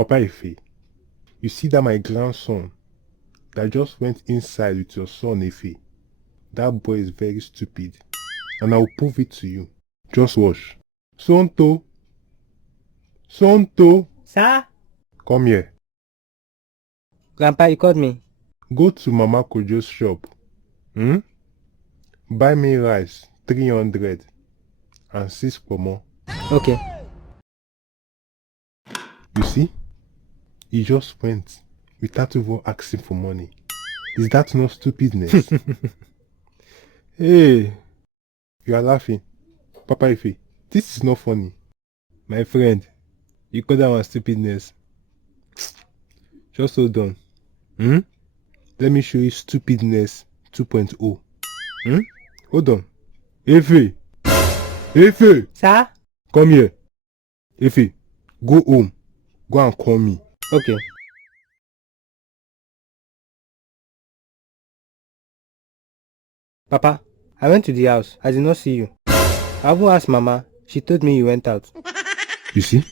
Papa Ife, you see that my grandson that just went inside with your son Ife? That boy is very stupid. And I will prove it to you. Just watch. Sonto! Sonto! Sir? Come here. Grandpa, you called me. Go to Mama Kojo's shop. Buy me rice, 300. And 6 pomo. Okay. You see? He just went without even asking for money. Is that not stupidness? Hey! You are laughing. Papa Ife, this is not funny. My friend, you call that one stupidness. Just hold on. Let me show you stupidness 2.0. Hold on. Ife! Ife! Sir? Come here. Ife, go home. Go and call me. Okay. Papa, I went to the house. I did not see you. I even asked Mama. She told me you went out. You see?